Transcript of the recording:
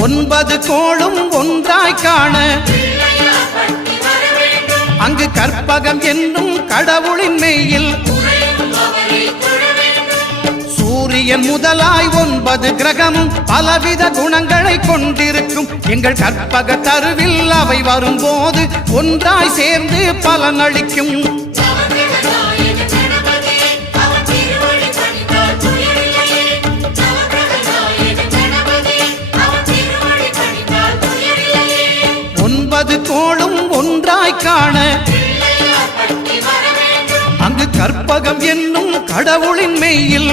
9 கோளும் ஒன்றாய் காண அங்கு கற்பகம் என்னும் கடவுளின் மெய்யில் சூரியன் முதலாய் 9 கிரகமும் பலவித குணங்களை கொண்டிருக்கும் எங்கள் கற்பக தருவில் அவை வரும்போது ஒன்றாய் சேர்ந்து பலனளிக்கும். கோளும் ஒன்றாய் காண அங்கு கற்பகம் என்னும் கடவுளின் மெய்யில்